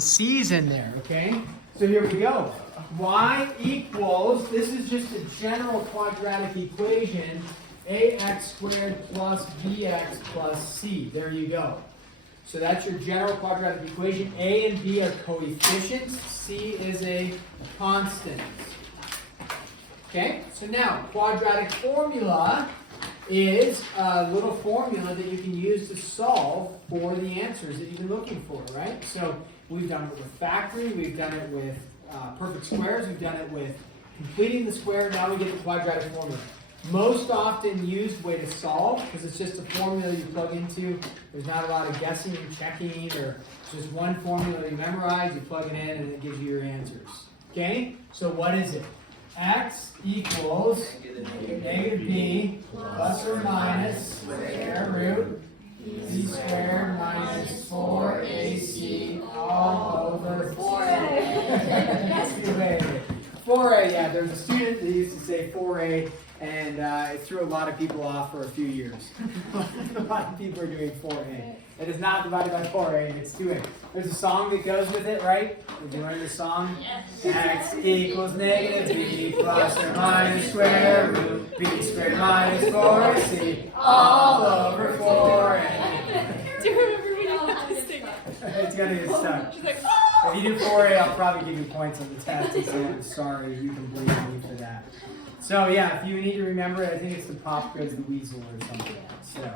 C's in there, okay? So here we go. Y equals, this is just a general quadratic equation, ax squared plus bx plus c. There you go. So that's your general quadratic equation. A and b are coefficients. C is a constant. Okay, so now quadratic formula is a little formula that you can use to solve for the answers that you've been looking for, right? So we've done it with factoring, we've done it with perfect squares, we've done it with completing the square, now we get the quadratic formula. Most often used way to solve, because it's just a formula you plug into. There's not a lot of guessing and checking, or just one formula you memorize, you plug it in, and it gives you your answers. Okay? So what is it? X equals negative b plus or minus square root z squared minus 4ac all over 4a. 4a, yeah, there's a student that used to say 4a, and it threw a lot of people off for a few years. A lot of people are doing 4a. It is not divided by 4a, it's 2a. There's a song that goes with it, right? Did you learn the song? Yes. X equals negative b plus or minus square root b squared minus 4ac all over 4a. Do you remember when you had to sing? It's gonna get stuck. She's like, If you do 4a, I'll probably give you points on the test, and say I'm sorry, you can blame me for that. So yeah, if you need to remember it, I think it's the Pop Goes the Weasel or something. So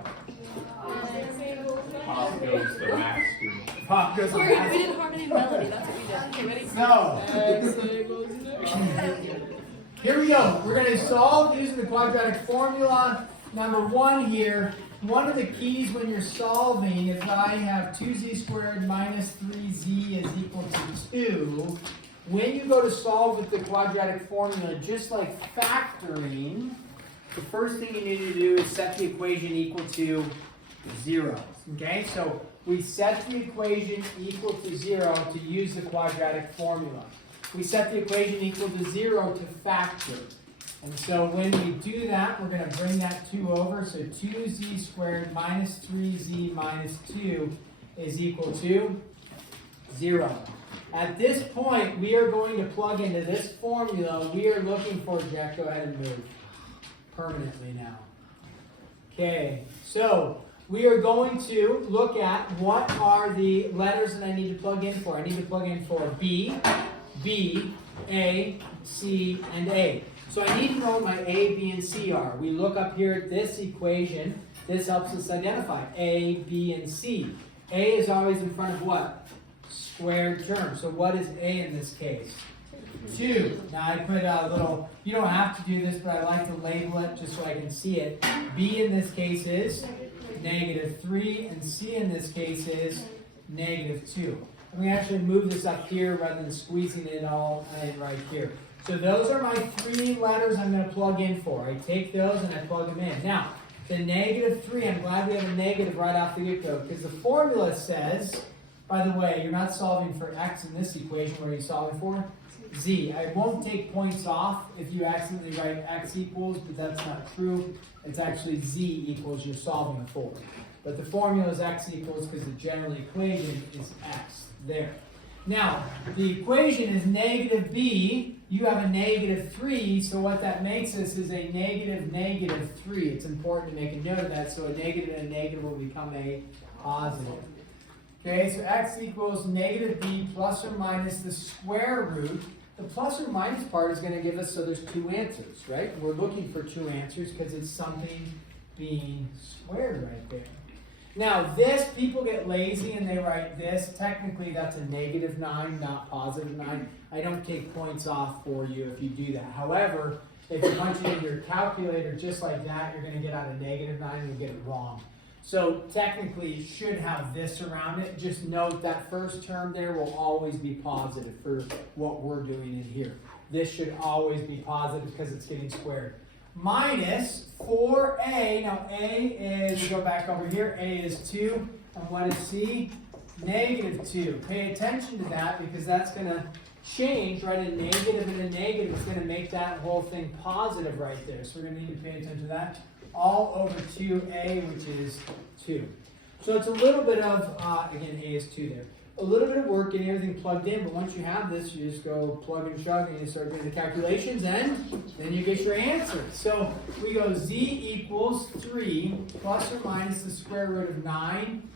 Pop goes the math student. Pop Goes the we Weasel. did harmony and melody. That's what we did. Okay, ready? No. Here we go. We're going to solve using the quadratic formula. Number one here, one of the keys when you're solving is I have 2z squared minus 3z is equal to 2. When you go to solve with the quadratic formula, just like factoring, the first thing you need to do is set the equation equal to 0. Okay, so we set the equation equal to 0 to use the quadratic formula. We set the equation equal to 0 to factor. And so when we do that, we're going to bring that 2 over. So 2z squared minus 3z minus 2 is equal to 0. At this point, we are going to plug into this formula. We are looking for, Jack, go ahead and move permanently now. Okay, so we are going to look at what are the letters that I need to plug in for. I need to plug in for B, B, A, C, and A. So I need to know what my A, B, and C are. We look up here at this equation. This helps us identify A, B, and C. A is always in front of what? Squared term. So what is A in this case? 2. Now I put a little, you don't have to do this, but I like to label it just so I can see it. B in this case is negative 3, and C in this case is negative 2. I'm going to actually move this up here rather than squeezing it all in right here. So those are my 3 letters I'm going to plug in for. I take those and I plug them in. Now, the negative 3, I'm glad we have a negative right off the get-go, because the formula says, by the way, you're not solving for x in this equation. What are you solving for? Z. I won't take points off if you accidentally write x equals, but that's not true. It's actually z equals you're solving for. But the formula is x equals because the general equation is x. There. Now, the equation is negative b. You have a negative 3, so what that makes us is a negative 3. It's important to make a note of that, so a negative and a negative will become a positive. Okay, so x equals negative b plus or minus the square root. The plus or minus part is going to give us, so there's 2 answers, right? We're looking for 2 answers because it's something being squared right there. Now this, people get lazy and they write this. Technically that's a negative 9, not positive 9. I don't take points off for you if you do that. However, if you punch it in your calculator just like that, you're going to get out a negative 9 and you'll get it wrong. So technically it should have this around it. Just note that first term there will always be positive for what we're doing in here. This should always be positive because it's getting squared. Minus 4a. Now a is, go back over here, a is 2. And what is c? Negative 2. Pay attention to that because that's going to change, right? A negative and a negative is going to make that whole thing positive right there. So we're going to need to pay attention to that. All over 2a, which is 2. So it's a little bit of, again, a is 2 there. A a little bit of work getting everything plugged in, but once you have this, you just go plug and chug and you start doing the calculations and then you get your answer. So we go z equals 3 plus or minus the square root of 9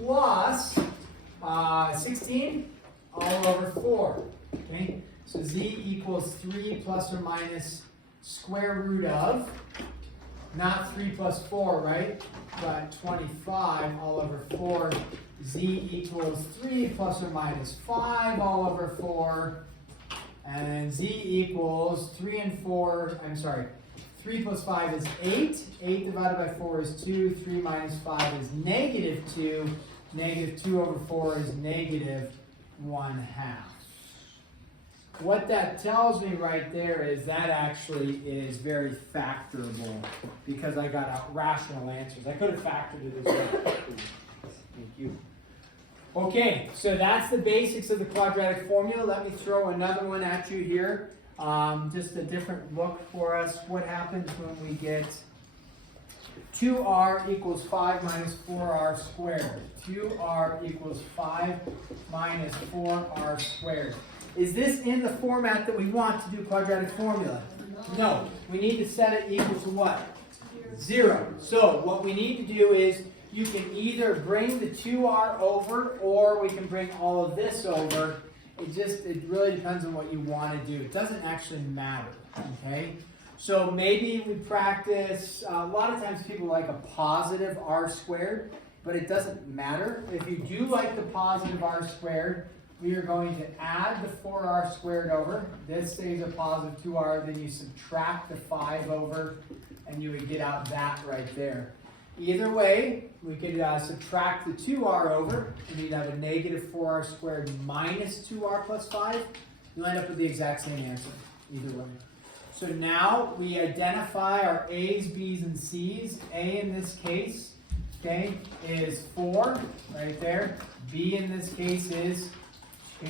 plus 16 all over 4. Okay, so z equals 3 plus or minus square root of, not 3 plus 4, right? But 25 all over 4. Z equals 3 plus or minus 5 all over 4. And z equals 3 and 4, 3 plus 5 is 8. 8 divided by 4 is 2. 3 minus 5 is negative 2. Negative 2 over 4 is negative 1/2. What that tells me right there is that actually is very factorable because I got rational answers. I could have factored it as well. Thank you. Okay, so that's the basics of the quadratic formula. Let me throw another one at you here. Just a different look for us. What happens when we get 2r equals 5 minus 4r squared? 2r equals 5 minus 4r squared. Is this in the format that we want to do quadratic formula? No. We need to set it equal to what? 0. So what we need to do is you can either bring the 2r over or we can bring all of this over. It really depends on what you want to do. It doesn't actually matter, okay? So maybe we practice, a lot of times people like a positive r squared, but it doesn't matter. If you do like the positive r squared, we are going to add the 4r squared over. This stays a positive 2r, then you subtract the 5 over, and you would get out that right there. Either way, we could subtract the 2r over, and you'd have a negative 4r squared minus 2r plus 5. You'll end up with the exact same answer, either way. So now we identify our a's, b's, and c's. A in this case, okay, is 4, right there. B in this case is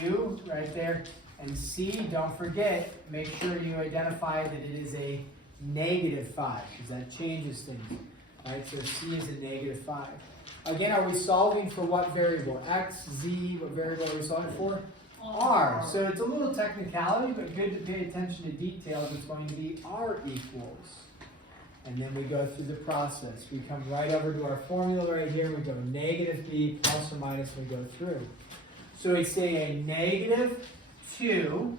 2, right there. And C, don't forget, make sure you identify that it is a negative 5, because that changes things. Right, so C is a negative 5. Again, are we solving for what variable? X, Z, what variable are we solving for? R. So it's a little technicality, but good to pay attention to details. It's going to be R equals. And then we go through the process. We come right over to our formula right here. We go negative B plus or minus, we go through. So we say a negative 2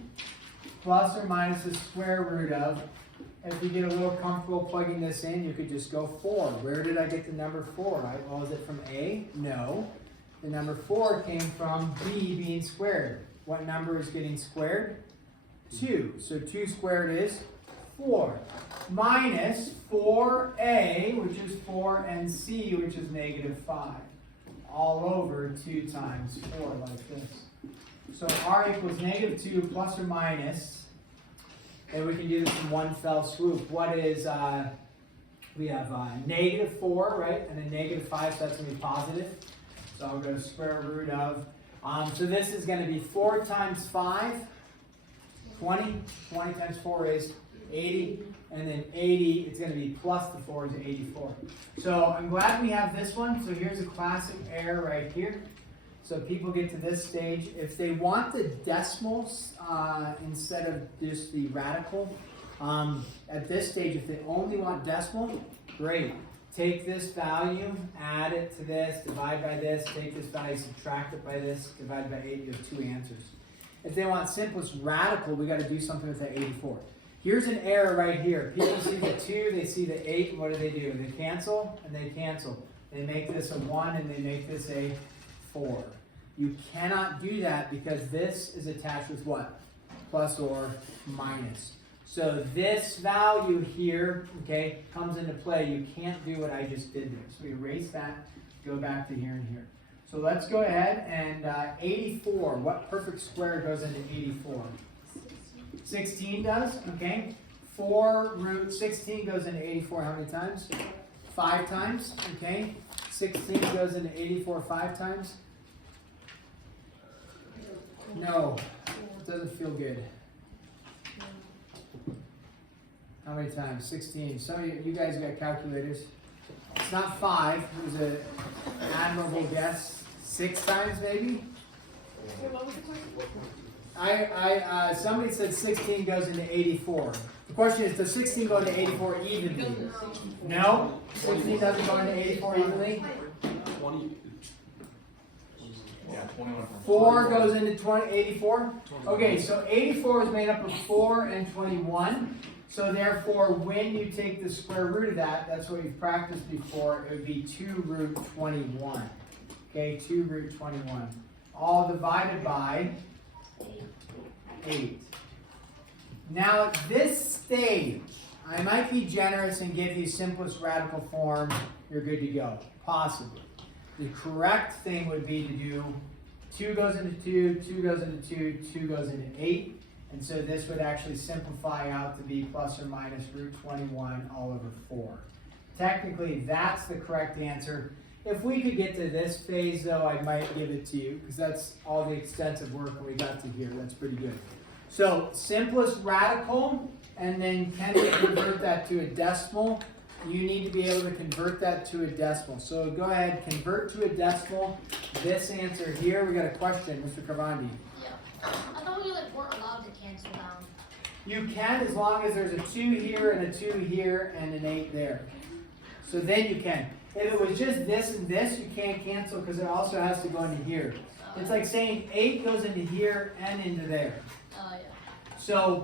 plus or minus the square root of. If you get a little comfortable plugging this in, you could just go 4. Where did I get the number 4? Right? Well, is it from A? No. The number 4 came from B being squared. What number is getting squared? 2. So 2 squared is 4. Minus 4A, which is 4, and C, which is negative 5. All over 2 times 4, like this. So R equals negative 2 plus or minus. And we can do this in one fell swoop. What is, we have negative 4, right? And a negative 5, so that's going to be positive. So I'll go to square root of. So this is going to be 4 times 5, 20. 20 times 4 is 80. And then 80, it's going to be plus the 4 is 84. So I'm glad we have this one. So here's a classic error right here. So people get to this stage. If they want the decimals instead of just the radical, at this stage, if they only want decimal, great. Take this value, add it to this, divide by this, take this value, subtract it by this, divide by 8, you have 2 answers. If they want simplest radical, we got to do something with that 84. Here's an error right here. People see the 2, they see the 8, and what do? They cancel, and they cancel. They make this a 1, and they make this a 4. You cannot do that because this is attached with what? Plus or minus. So this value here, okay, comes into play. You can't do what I just did there. So we erase that, go back to here and here. So let's go ahead and 84. What perfect square goes into 84? 16 does, okay. 4 root 16 goes into 84 how many times? 5 times, okay. 16 goes into 84 5 times. No, it doesn't feel good. How many times? 16. Some of you guys got calculators. It's not 5. It was an admirable guess. 6 times maybe? What was the question? Somebody said 16 goes into 84. The question is, does 16 go into 84 evenly? No, 16 doesn't go into 84 evenly. 20. Yeah, 21. 4 goes into 84. Okay, so 84 is made up of 4 and 21. So therefore, when you take the square root of that, that's what we've practiced before, it would be 2 root 21. Okay, 2 root 21. All divided by 8. Now at this stage, I might be generous and give you simplest radical form, you're good to go. Possibly. The correct thing would be to do 2 goes into 2, 2 goes into 2, 2 goes into 8. And so this would actually simplify out to be plus or minus root 21 all over 4. Technically, that's the correct answer. If we could get to this phase, though, I might give it to you, because that's all the extensive work we got to here. That's pretty good. So, simplest radical, and then can we convert that to a decimal? You need to be able to convert that to a decimal. So go ahead, convert to a decimal. This answer here, we got a question, Mr. Carvandi. Yeah. I thought we weren't allowed to cancel down. You can, as long as there's a 2 here and a 2 here and an 8 there. So then you can. If it was just this and this, you can't cancel because it also has to go into here. It's like saying 8 goes into here and into there. Yeah. So,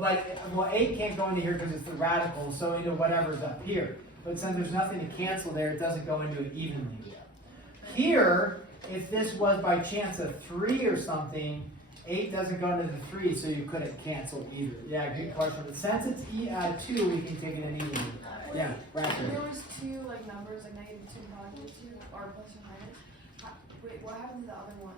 well, 8 can't go into here because it's the radical, so into whatever's up here. But since there's nothing to cancel there, it doesn't go into it evenly. Here, if this was by chance a 3 or something, 8 doesn't go into the 3, so you couldn't cancel either. Yeah, good question. But since it's 2, we can take it in evenly. Yeah, right There there. was two like numbers, like negative 2 and positive 2, or plus or minus. Wait, what happened to the other one?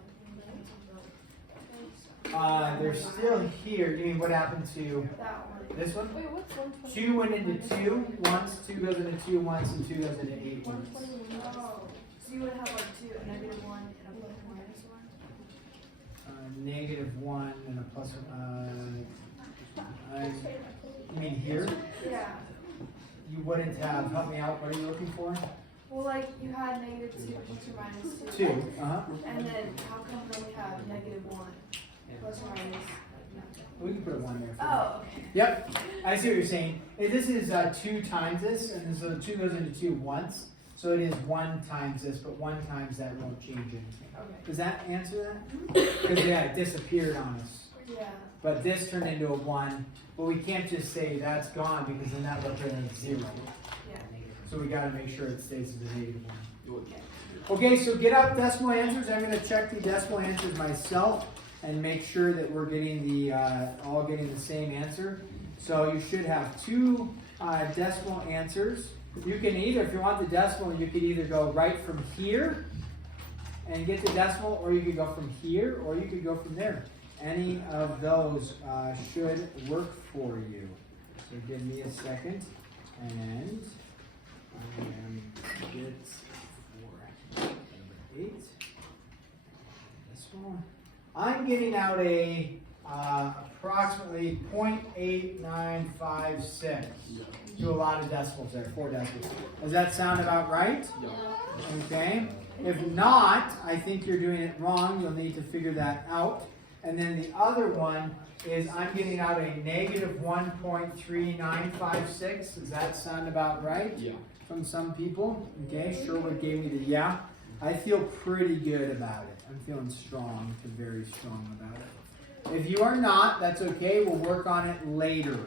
They're still here. You mean what happened to That one. this one? Wait, what's 120? 2 went into 2 once, 2 goes into 2 once, and 2 goes into 8 once. 120. Oh, so you would have like two, a negative 1 and a plus or minus 1? Negative 1 and a plus. You mean here? Yeah. You wouldn't have. Help me out. What are you looking for? Well, like you had negative 2 plus or minus 2. 2. Uh-huh. And then how come we only have negative 1 plus or minus? We can put a 1 there. For Oh, okay. Yep. I see what you're saying. This is 2 times this, and so 2 goes into 2 once. So it is 1 times this, but 1 times that won't change anything. Okay. Does that answer that? Because yeah, it disappeared on us. Yeah. But this turned into a 1. But we can't just say that's gone because then that represents 0. Yeah. So we got to make sure it stays as a negative 1. Okay, so get out decimal answers. I'm going to check the decimal answers myself and make sure that we're getting the all getting the same answer. So you should have 2 decimal answers. You can either, if you want the decimal, you could either go right from here and get the decimal, or you could go from here, or you could go from there. Any of those should work for you. So give me a second, and I am good for number 8. This one. I'm getting out a approximately 0.8956. Do a lot of decimals there, 4 decimals. Does that sound about right? Okay. If not, I think you're doing it wrong. You'll need to figure that out. And then the other one is I'm getting out a negative 1.3956. Does that sound about right? Yeah. From some people? Okay, Sherwood gave me the yeah. I feel pretty good about it. I'm feeling strong to very strong about it. If you are not, that's okay. We'll work on it later,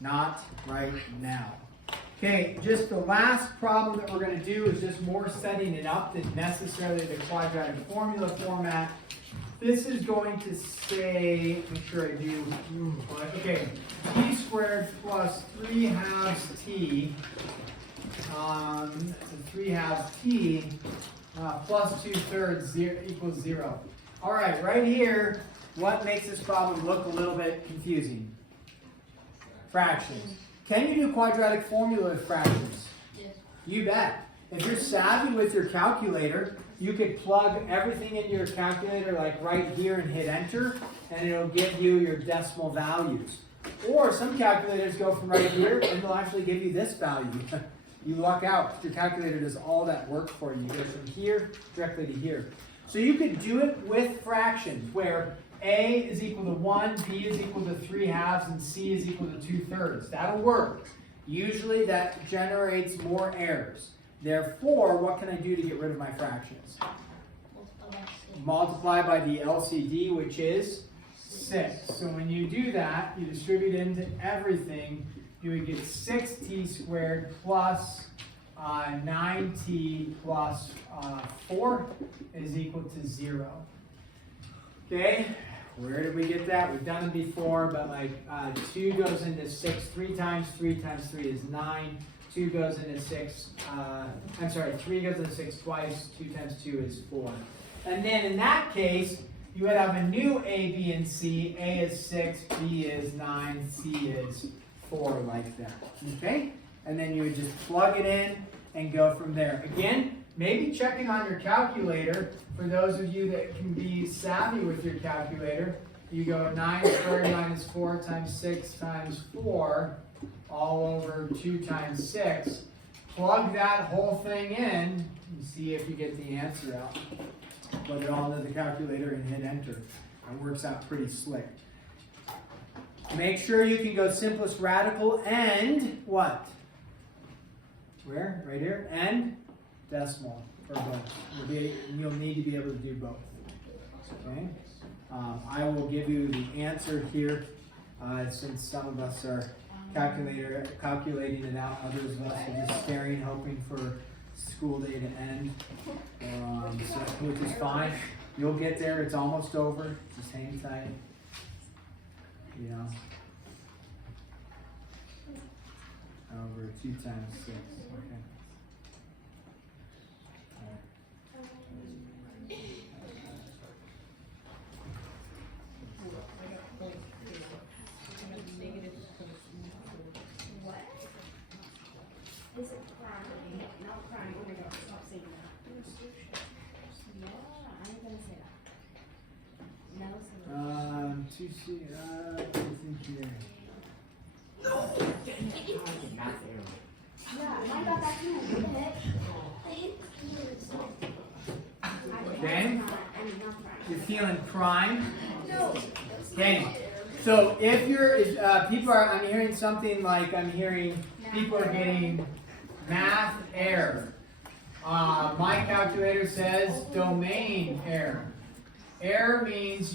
not right now. Okay, just the last problem that we're going to do is just more setting it up than necessarily the quadratic formula format. This is going to say, make sure I do, okay, t squared plus 3 halves t, so 3 halves t plus 2/3 equals 0. All right, right here, what makes this problem look a little bit confusing? Fractions. Can you do quadratic formula with fractions? Yes. You bet. If you're savvy with your calculator, you could plug everything into your calculator like right here and hit enter, and it'll give you your decimal values. Or some calculators go from right here and they'll actually give you this value. You luck out. Your calculator does all that work for you. You go from here directly to here. So you could do it with fractions where A is equal to 1, B is equal to 3/2, and C is equal to 2/3. That'll work. Usually that generates more errors. Therefore, what can I do to get rid of my fractions? Multiply by the LCD, which is 6. So when you do that, you distribute into everything, you would get 6t squared plus 9t plus 4 is equal to 0. Okay, where did we get that? We've done it before, but like 2 goes into 6 3 times 3 times 3 is 9. 2 goes into 6, 3 goes into 6 twice, 2 times 2 is 4. And then in that case, you would have a new A, B, and C. A is 6, B is 9, C is 4, like that. Okay? And then you would just plug it in and go from there. Again, maybe checking on your calculator. For those of you that can be savvy with your calculator, you go 9 squared minus 4 times 6 times 4 all over 2 times 6. Plug that whole thing in and see if you get the answer out. Plug it all into the calculator and hit enter. It works out pretty slick. Make sure you can go simplest radical and what? Where? Right here. And decimal for both. You'll need to be able to do both. Okay. I will give you the answer here since some of us are calculating it out. Others of us are just staring, hoping for school day to end, which is fine. You'll get there. It's almost over. Just hang tight. You know. Over 2 times 6. Okay. Is it crying? Not crying. Oh my God, stop saying that. Yeah, I ain't gonna say that. No solution. 2C, I think here. Yeah, I got that too. What the heck? Okay. You're feeling prime? No. Okay. So if I'm hearing something like I'm hearing people are getting math error. My calculator says domain error. Error means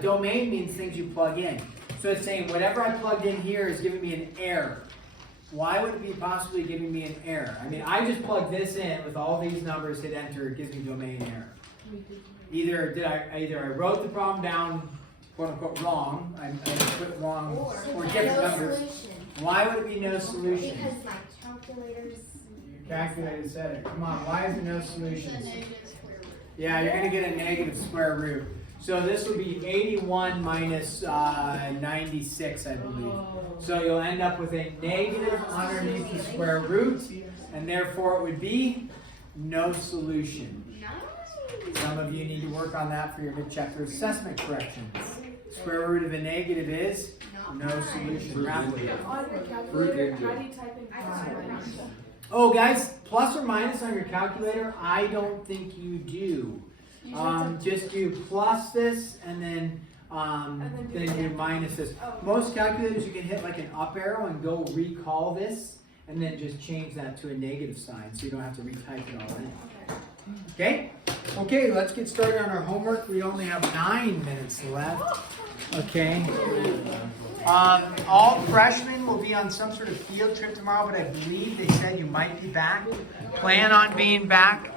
domain means things you plug in. So it's saying whatever I plugged in here is giving me an error. Why would it be possibly giving me an error? I mean, I just plugged this in with all these numbers, hit enter, it gives me domain error. Either I wrote the problem down, quote unquote, wrong, I put wrong or different numbers. Solution. Why would it be no solution? Because my calculators. Your calculator said it. Come on, why is it no solutions? Yeah, you're going to get a negative square root. So this would be 81 minus 96, I believe. So you'll end up with a negative underneath the square root, and therefore it would be no solution. Some of you need to work on that for your mid-chapter assessment corrections. Square root of a negative is no solution. Rapidly. On your calculator, how do you type in prime? Oh, guys, plus or minus on your calculator? I don't think you do. Just do plus this and then do minus this. Most calculators you can hit like an up arrow and go recall this and then just change that to a negative sign so you don't have to retype it all in. Okay? Okay, let's get started on our homework. We only have 9 minutes left. Okay. All freshmen will be on some sort of field trip tomorrow, but I believe they said you might be back. Plan on being back.